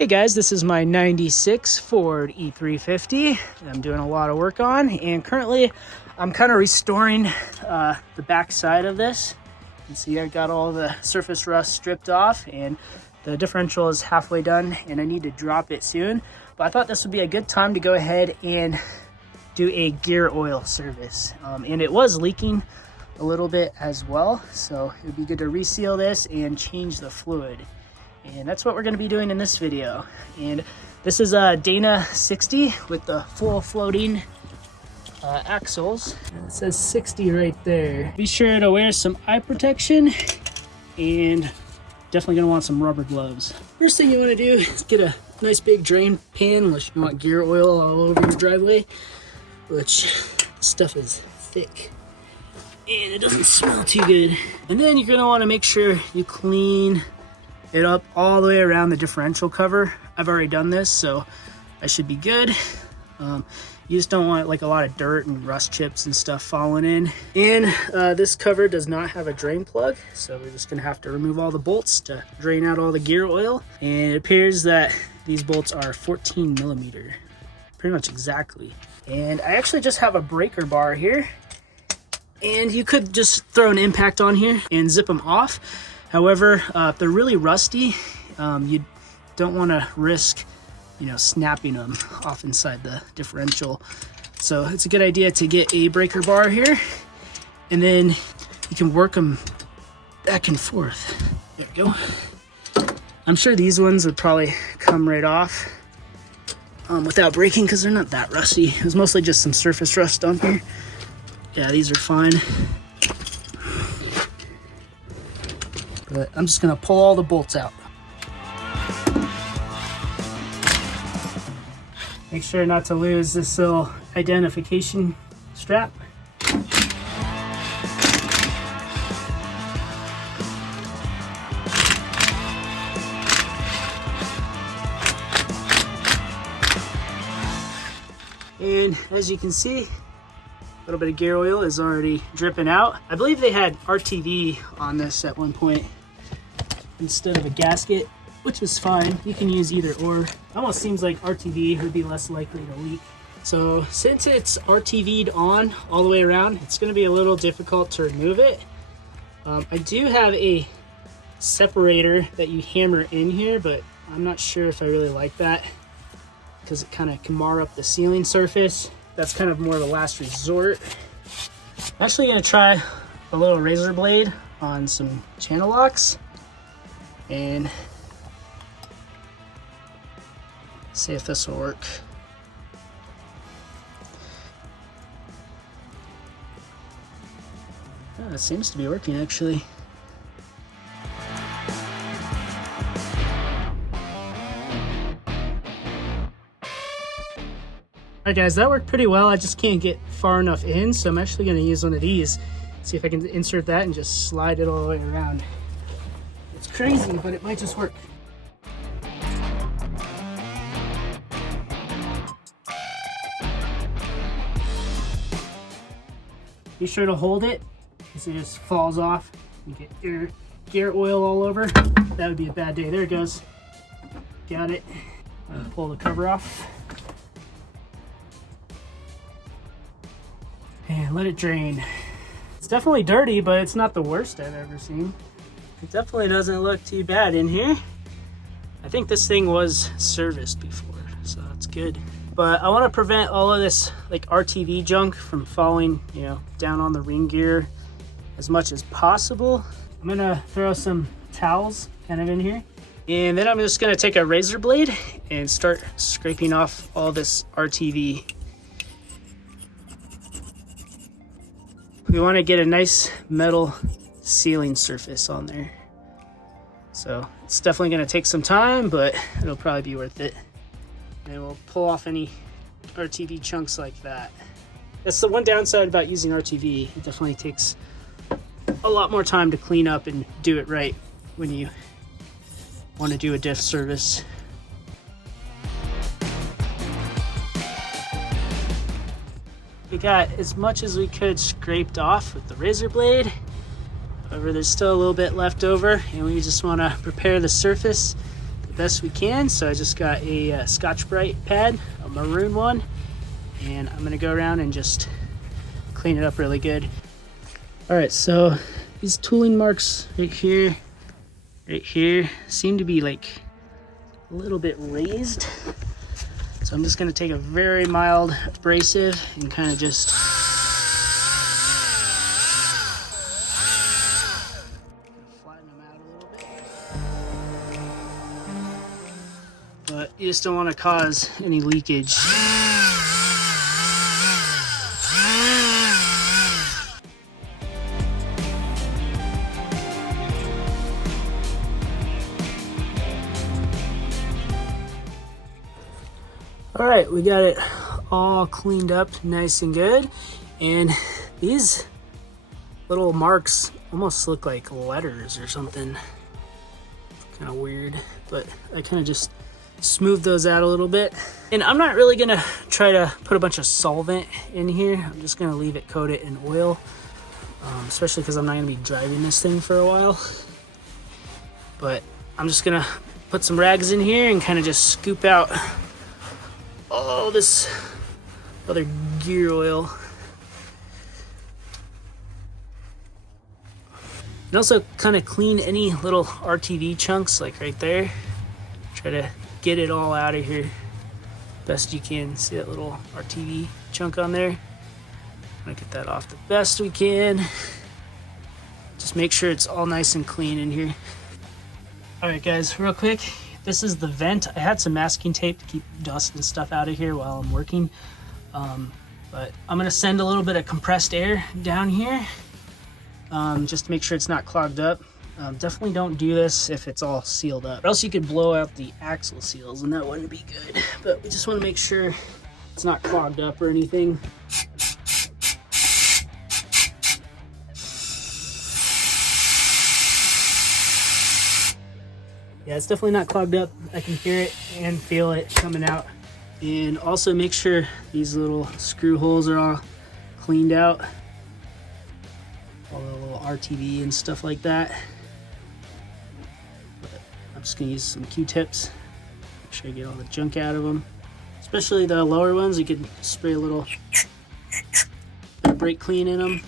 Hey guys, this is my 96 Ford E-350 that I'm doing a lot of work on, and currently I'm kind of restoring the back side of this. You can see I got all the surface rust stripped off and the differential is halfway done and I need to drop it soon. But I thought this would be a good time to go ahead and do a gear oil service. And it was leaking a little bit as well, so it would be good to reseal this and change the fluid. And that's what we're going to be doing in this video. And this is a Dana 60 with the full floating axles. And it says 60 right there. Be sure to wear some eye protection and definitely going to want some rubber gloves. First thing you want to do is get a nice big drain pan unless you want gear oil all over your driveway, which stuff is thick and it doesn't smell too good. And then you're going to want to make sure you clean it up all the way around the differential cover. I've already done this, so I should be good. You just don't want like a lot of dirt and rust chips and stuff falling in. And this cover does not have a drain plug, so we're just gonna have to remove all the bolts to drain out all the gear oil. And it appears that these bolts are 14 millimeter, pretty much exactly. And I actually just have a breaker bar here, and you could just throw an impact on here and zip them off. However, if they're really rusty, you don't want to risk, snapping them off inside the differential. So it's a good idea to get a breaker bar here, and then you can work them back and forth. There we go. I'm sure these ones would probably come right off without breaking because they're not that rusty. It was mostly just some surface rust on here. Yeah, these are fine. But I'm just gonna pull all the bolts out. Make sure not to lose this little identification strap. And as you can see, a little bit of gear oil is already dripping out. I believe they had RTV on this at one point instead of a gasket, which was fine. You can use either or. It almost seems like RTV would be less likely to leak. So since it's RTV'd on all the way around, it's going to be a little difficult to remove it. I do have a separator that you hammer in here, but I'm not sure if I really like that because it kind of can mar up the sealing surface. That's kind of more of a last resort. I'm actually going to try a little razor blade on some channel locks and see if this will work. Oh, it seems to be working actually. Alright guys, that worked pretty well. I just can't get far enough in, so I'm actually going to use one of these. See if I can insert that and just slide it all the way around. It's crazy, but it might just work. Be sure to hold it because it just falls off. You get your gear oil all over. That would be a bad day. There it goes. Got it. I'm going to pull the cover off. And let it drain. It's definitely dirty, but it's not the worst I've ever seen. It definitely doesn't look too bad in here. I think this thing was serviced before, so that's good. But I want to prevent all of this like RTV junk from falling, down on the ring gear as much as possible. I'm gonna throw some towels kind of in here. And then I'm just gonna take a razor blade and start scraping off all this RTV. We want to get a nice metal sealing surface on there. So it's definitely going to take some time, but it'll probably be worth it. And we'll pull off any RTV chunks like that. That's the one downside about using RTV. It definitely takes a lot more time to clean up and do it right when you want to do a diff service. We got as much as we could scraped off with the razor blade. However, there's still a little bit left over, and we just want to prepare the surface the best we can. So I just got a Scotch-Brite pad, a maroon one, and I'm gonna go around and just clean it up really good. All right, so these tooling marks right here seem to be like a little bit raised. So I'm just gonna take a very mild abrasive and kind of just flatten them out a little bit. But you just don't want to cause any leakage. All right, we got it all cleaned up nice and good. And these little marks almost look like letters or something. Kind of weird, but I kind of just smooth those out a little bit. And I'm not really gonna try to put a bunch of solvent in here. I'm just gonna leave it coated in oil, especially because I'm not gonna be driving this thing for a while. But I'm just gonna put some rags in here and kind of just scoop out all this other gear oil. And also kind of clean any little RTV chunks like right there. Try to get it all out of here best you can. See that little RTV chunk on there? I'm gonna get that off the best we can. Just make sure it's all nice and clean in here. All right guys, real quick, this is the vent. I had some masking tape to keep dust and stuff out of here while I'm working. But I'm gonna send a little bit of compressed air down here just to make sure it's not clogged up. Definitely don't do this if it's all sealed up, or else you could blow out the axle seals and that wouldn't be good. But we just wanna make sure it's not clogged up or anything. Yeah, it's definitely not clogged up. I can hear it and feel it coming out. And also make sure these little screw holes are all cleaned out. All the little RTV and stuff like that. But I'm just gonna use some Q-tips. Make sure I get all the junk out of them. Especially the lower ones, you could spray a little brake clean in them.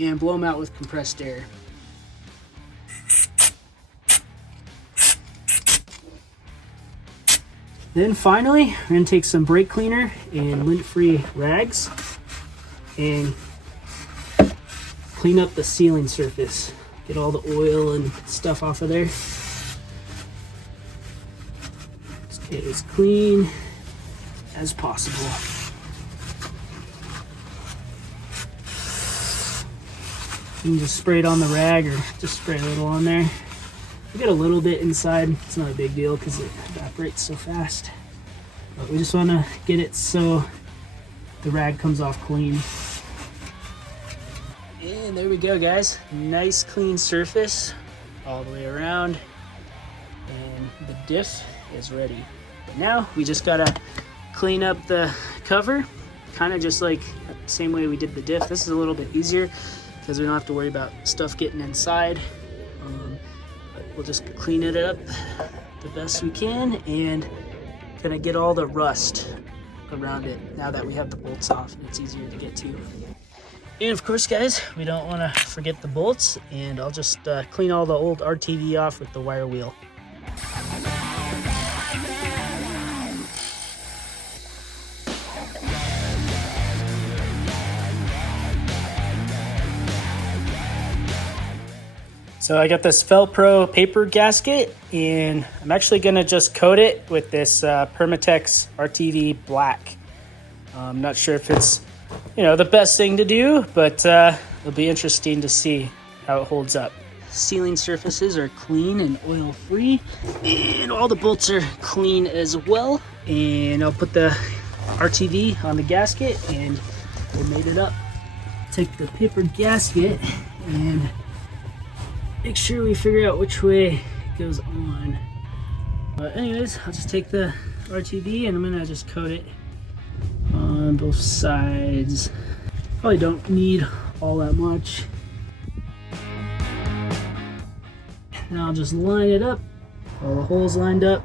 And blow them out with compressed air. Then finally, we're gonna take some brake cleaner and lint-free rags and clean up the sealing surface. Get all the oil and stuff off of there. Just get it as clean as possible. You can just spray it on the rag or just spray a little on there. We get a little bit inside, it's not a big deal because it evaporates so fast. But we just want to get it so the rag comes off clean. And there we go guys, nice clean surface all the way around. And the diff is ready. But now we just gotta clean up the cover, kind of just like the same way we did the diff. This is a little bit easier because we don't have to worry about stuff getting inside. But we'll just clean it up the best we can and gonna get all the rust around it now that we have the bolts off and it's easier to get to. And of course guys, we don't want to forget the bolts, and I'll just clean all the old RTV off with the wire wheel. So I got this Felpro paper gasket, and I'm actually gonna just coat it with this Permatex RTV Black. I'm not sure if it's, the best thing to do, but it'll be interesting to see how it holds up. Sealing surfaces are clean and oil-free, and all the bolts are clean as well. And I'll put the RTV on the gasket, and we'll mate it up. Take the paper gasket and make sure we figure out which way it goes on. But anyways, I'll just take the RTV and I'm gonna just coat it on both sides. Probably don't need all that much. Now I'll just line it up, all the holes lined up.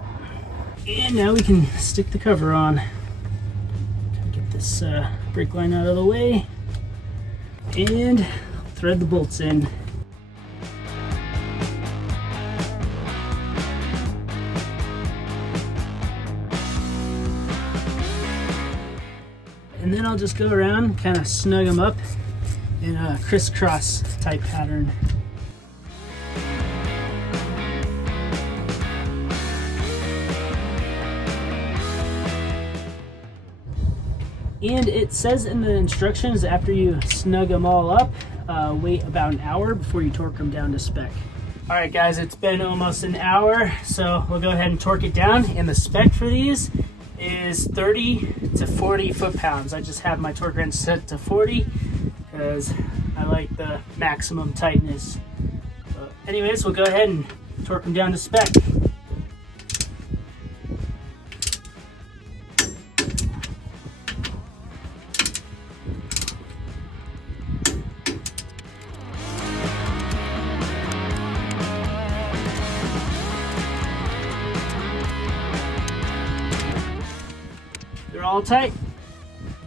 And now we can stick the cover on. Get this brake line out of the way and thread the bolts in. And then I'll just go around, kind of snug them up in a crisscross type pattern. And it says in the instructions, after you snug them all up, wait about an hour before you torque them down to spec. All right guys, it's been almost an hour, so we'll go ahead and torque it down. And the spec for these is 30 to 40 foot-pounds. I just have my torque wrench set to 40 because I like the maximum tightness. But anyways, we'll go ahead and torque them down to spec. They're all tight.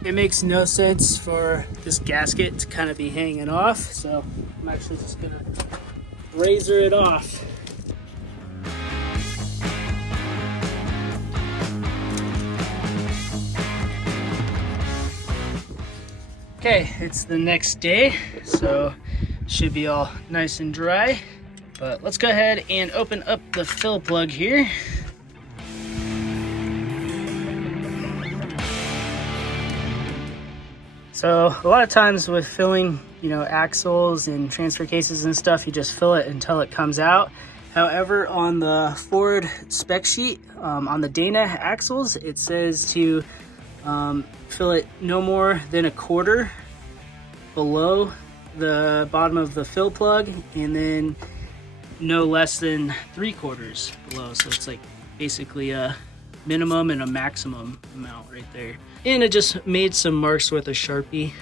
It makes no sense for this gasket to kind of be hanging off, so I'm actually just gonna razor it off. Okay, it's the next day, so should be all nice and dry. But let's go ahead and open up the fill plug here. So a lot of times with filling, axles and transfer cases and stuff, you just fill it until it comes out. However, on the Ford spec sheet, on the Dana axles, it says to fill it no more than a quarter below the bottom of the fill plug, and then no less than 3/4 below. So it's like basically a minimum and a maximum amount right there. And I just made some marks with a Sharpie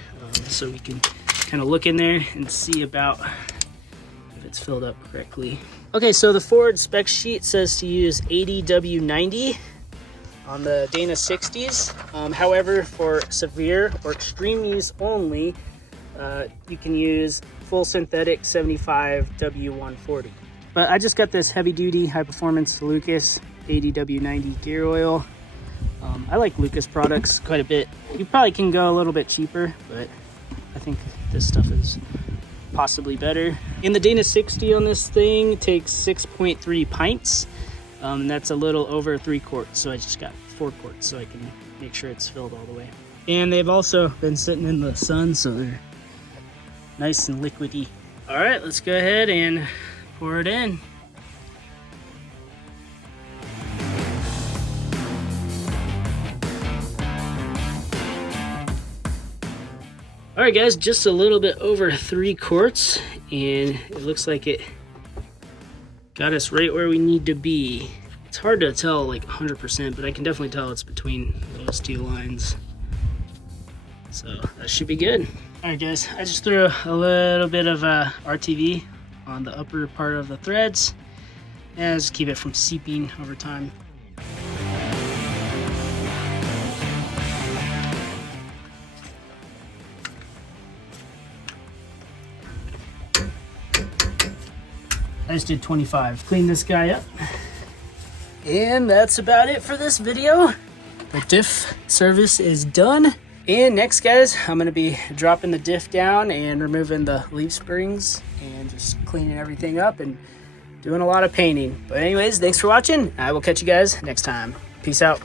so we can kind of look in there and see about if it's filled up correctly. Okay, so the Ford spec sheet says to use 80W90 on the Dana 60s. However, for severe or extreme use only, you can use full synthetic 75W140. But I just got this heavy duty high performance Lucas 80W90 gear oil. I like Lucas products quite a bit. You probably can go a little bit cheaper, but I think this stuff is possibly better. And the Dana 60 on this thing takes 6.3 pints. That's a little over 3 quarts, so I just got 4 quarts so I can make sure it's filled all the way. And they've also been sitting in the sun, so they're nice and liquidy. All right, let's go ahead and pour it in. All right guys, just a little bit over 3 quarts, and it looks like it got us right where we need to be. It's hard to tell like 100%, but I can definitely tell it's between those two lines. So that should be good. All right guys, I just threw a little bit of RTV on the upper part of the threads, and just keep it from seeping over time. I just did 25. Clean this guy up. And that's about it for this video. The diff service is done. And next guys, I'm gonna be dropping the diff down and removing the leaf springs and just cleaning everything up and doing a lot of painting. But anyways, thanks for watching. I will catch you guys next time. Peace out.